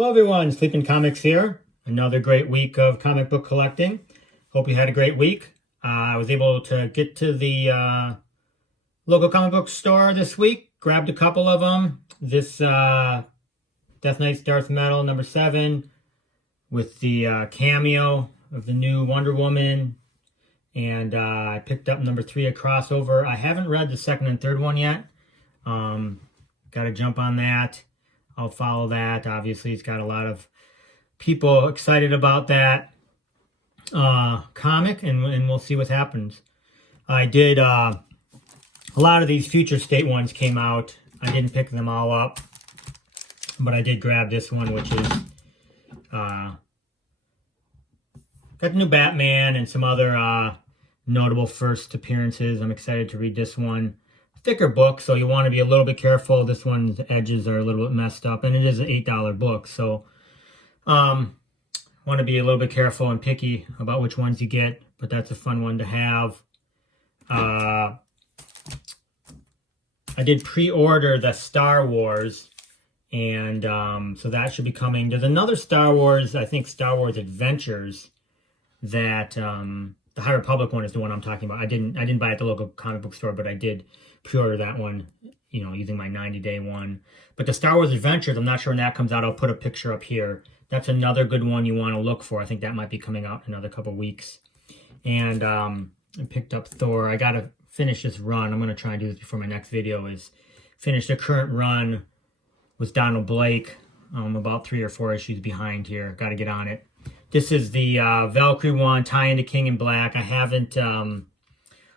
Hello everyone, Sleeping Comics here. Another great week of comic book collecting. Hope you had a great week. I was able to get to the local comic book store this week. Grabbed a couple of them. This Death Knight's Darth Metal #7 with the cameo of the new Wonder Woman. And I picked up #3, a crossover. I haven't read the second and third one yet. Got to jump on that. I'll follow that. Obviously, it's got a lot of people excited about that comic, and we'll see what happens. I did, a lot of these Future State ones came out. I didn't pick them all up, but I did grab this one, which is, got the new Batman and some other notable first appearances. I'm excited to read this one. Thicker book, so you want to be a little bit careful. This one's edges are a little bit messed up, and it is an $8 book, so want to be a little bit careful and picky about which ones you get, but that's a fun one to have. I did pre-order the Star Wars, and so that should be coming. There's another Star Wars, I think Star Wars Adventures, that the High Republic one is the one I'm talking about. I didn't buy it at the local comic book store, but I did pre-order that one, you know, using my 90-day one. But the Star Wars Adventures, I'm not sure when that comes out. I'll put a picture up here. That's another good one you want to look for. I think that might be coming out in another couple weeks. And I picked up Thor. I got to finish this run. I'm going to try and do this before my next video, is finish the current run with Donald Blake. About 3 or 4 issues behind here. Got to get on it. This is the Valkyrie one, tie into King in Black. I haven't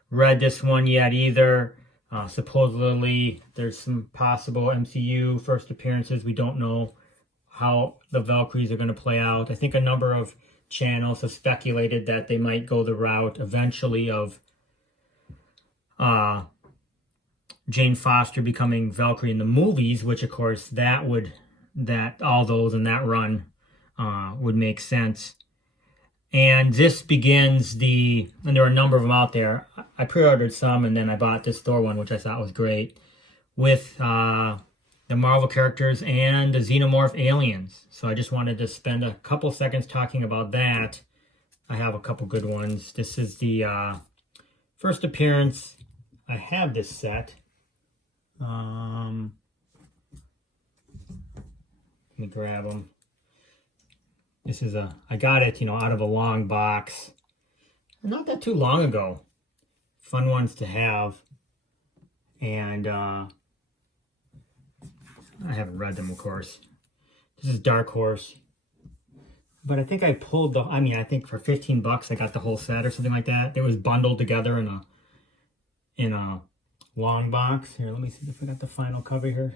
read this one yet either. Supposedly, there's some possible MCU first appearances. We don't know how the Valkyries are going to play out. I think a number of channels have speculated that they might go the route eventually of Jane Foster becoming Valkyrie in the movies, which of course all those in that run would make sense. And this begins and there are a number of them out there. I pre-ordered some, and then I bought this Thor one, which I thought was great, with the Marvel characters and the Xenomorph aliens. So I just wanted to spend a couple seconds talking about that. I have a couple good ones. This is the first appearance. I have this set. Let me grab them. This is I got it, out of a long box. Not that too long ago. Fun ones to have. And I haven't read them, of course. This is Dark Horse. But I think I pulled I think for 15 bucks I got the whole set or something like that. It was bundled together in a long box. Here, let me see if I got the final cover here.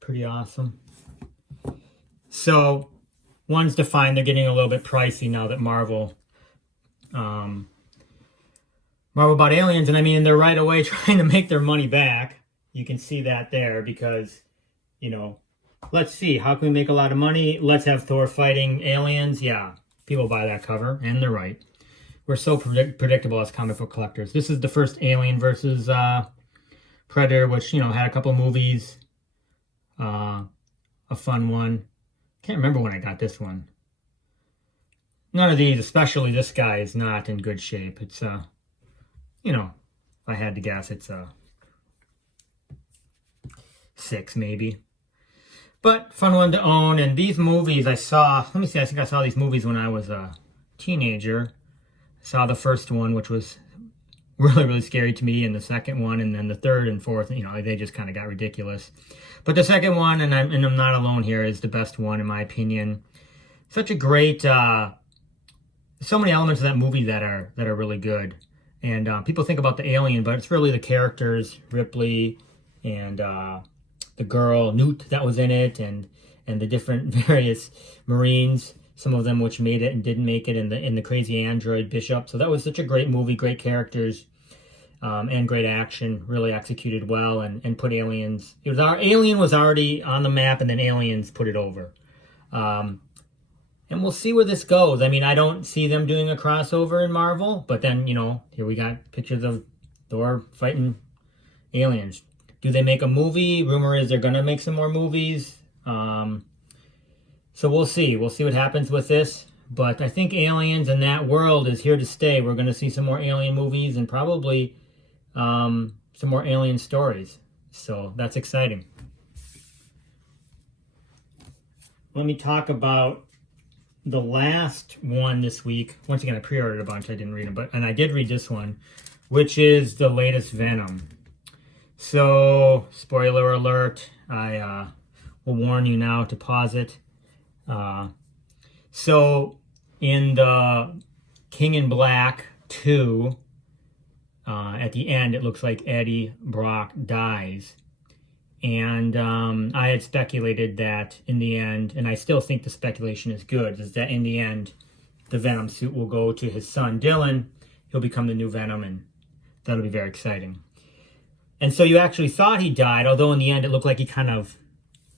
Pretty awesome. So, one's defined. They're getting a little bit pricey now that Marvel bought aliens, and they're right away trying to make their money back. You can see that there because, let's see, how can we make a lot of money? Let's have Thor fighting aliens. Yeah, people buy that cover, and they're right. We're so predictable as comic book collectors. This is the first Alien versus Predator, which, had a couple movies. A fun one. Can't remember when I got this one. None of these, especially this guy, is not in good shape. It's, if I had to guess, it's a 6 maybe. But fun one to own. And these movies I saw, I think I saw these movies when I was a teenager. I saw the first one, which was really, really scary to me, and the second one, and then the third and fourth, they just kind of got ridiculous. But the second one, and I'm not alone here, is the best one in my opinion. Such a great, so many elements of that movie that are really good. And people think about the alien, but it's really the characters, Ripley and the girl Newt that was in it, and the different various Marines. Some of them which made it and didn't make it, in the crazy android Bishop. So that was such a great movie, great characters, and great action. Really executed well, and put aliens. Alien was already on the map, and then Aliens put it over. And we'll see where this goes. I don't see them doing a crossover in Marvel, but then here we got pictures of Thor fighting aliens. Do they make a movie? Rumor is they're gonna make some more movies. So we'll see. We'll see what happens with this. But I think aliens in that world is here to stay. We're going to see some more alien movies and probably some more alien stories. So that's exciting. Let me talk about the last one this week. Once again, I pre-ordered a bunch. I didn't read them, and I did read this one, which is the latest Venom. So, spoiler alert, I will warn you now to pause it. So, in the King in Black 2, at the end, it looks like Eddie Brock dies. And I had speculated that in the end, and I still think the speculation is good, is that in the end, the Venom suit will go to his son, Dylan. He'll become the new Venom, and that'll be very exciting. And so you actually thought he died, although in the end it looked like he kind of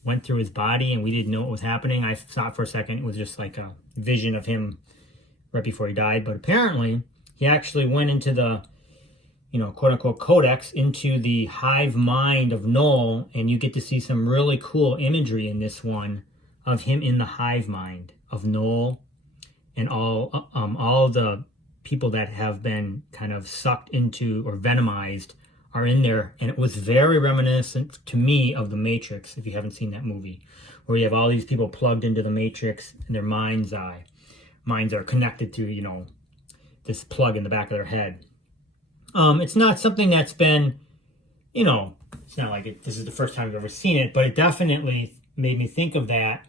went through his body and we didn't know what was happening. I thought for a second it was just like a vision of him right before he died. But apparently he actually went into the, quote-unquote codex, into the hive mind of Noel, and you get to see some really cool imagery in this one of him in the hive mind of Noel and all the people that have been kind of sucked into or venomized are in there, and it was very reminiscent to me of The Matrix, if you haven't seen that movie, where you have all these people plugged into the Matrix and their minds are connected to, this plug in the back of their head. It's not something that's been, it's not like this is the first time I've ever seen it, but it definitely made me think of that,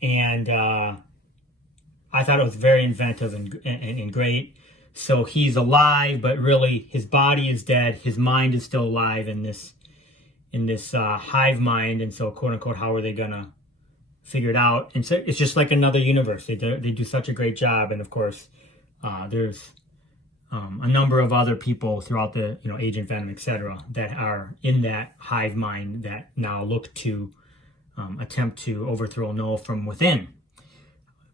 and I thought it was very inventive and great. So he's alive, but really his body is dead. His mind is still alive in this hive mind. And so, quote unquote, how are they gonna figure it out? And so it's just like another universe. They do such a great job. And of course, there's a number of other people throughout the Agent Venom, etc., that are in that hive mind that now look to attempt to overthrow Noel from within.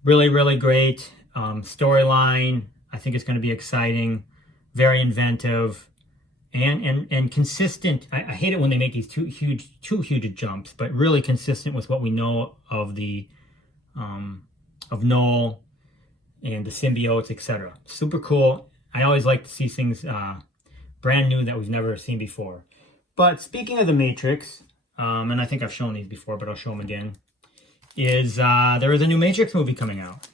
Really, really great storyline. I think it's going to be exciting, very inventive, and consistent. I hate it when they make these too huge jumps, but really consistent with what we know of the of Noel and the symbiotes, etc. Super cool. I always like to see things brand new that we've never seen before. But speaking of the Matrix, and I think I've shown these before, but I'll show them again, is there is a new Matrix movie coming out.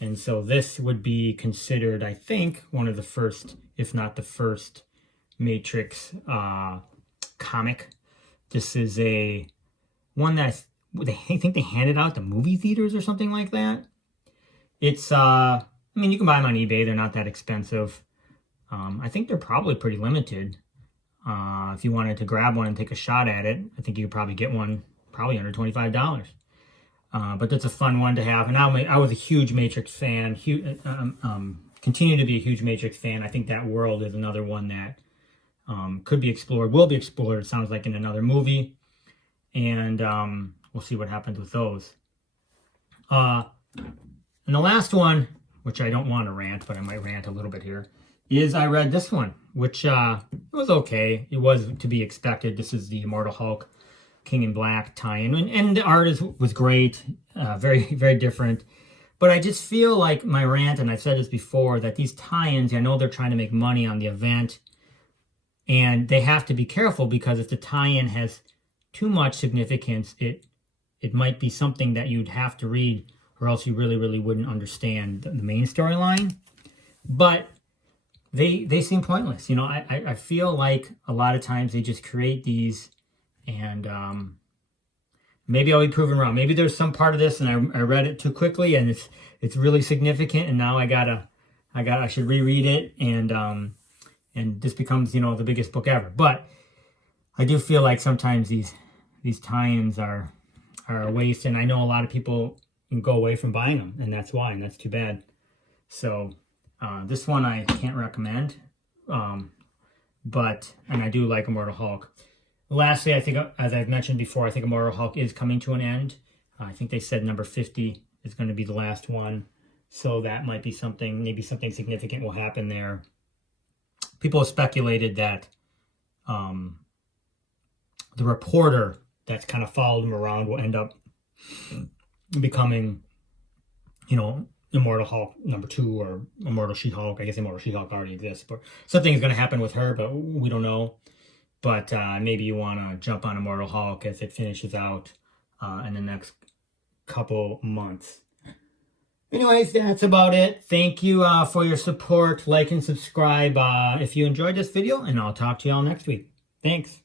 And so this would be considered, I think, one of the first, if not the first, Matrix comic. This is one that I think they handed out to movie theaters or something like that. It's, I mean, you can buy them on eBay. They're not that expensive. I think they're probably pretty limited. If you wanted to grab one and take a shot at it, I think you could probably get one probably under $25. But that's a fun one to have. And I was a huge Matrix fan, continue to be a huge Matrix fan. I think that world is another one that could be explored, will be explored, it sounds like, in another movie. And we'll see what happens with those. And the last one, which I don't want to rant, but I might rant a little bit here, is I read this one, which it was okay. It was to be expected. This is the Immortal Hulk King in Black tie-in, and the art was great, very, very different. But I just feel like my rant, and I've said this before, that these tie-ins, I know they're trying to make money on the event, and they have to be careful, because if the tie-in has too much significance, it might be something that you'd have to read, or else you really, really wouldn't understand the main storyline. But they seem pointless. I feel like a lot of times they just create these, and maybe I'll be proven wrong. Maybe there's some part of this and I read it too quickly, and it's really significant, and now I should reread it, and this becomes the biggest book ever. But I do feel like sometimes these tie-ins are a waste, and I know a lot of people can go away from buying them, and that's why, and that's too bad. So this one I can't recommend, but I do like Immortal Hulk. Lastly, I think, as I've mentioned before, I think Immortal Hulk is coming to an end. I think they said number 50 is going to be the last one. So that might be something, maybe something significant will happen there. People have speculated that the reporter that's kind of followed him around will end up becoming, you know, Immortal Hulk #2 or Immortal She-Hulk. I guess Immortal She-Hulk already exists, but something is going to happen with her, but we don't know. But maybe you want to jump on Immortal Hulk as it finishes out in the next couple months. Anyways, that's about it. Thank you for your support. Like and subscribe if you enjoyed this video, and I'll talk to you all next week. Thanks.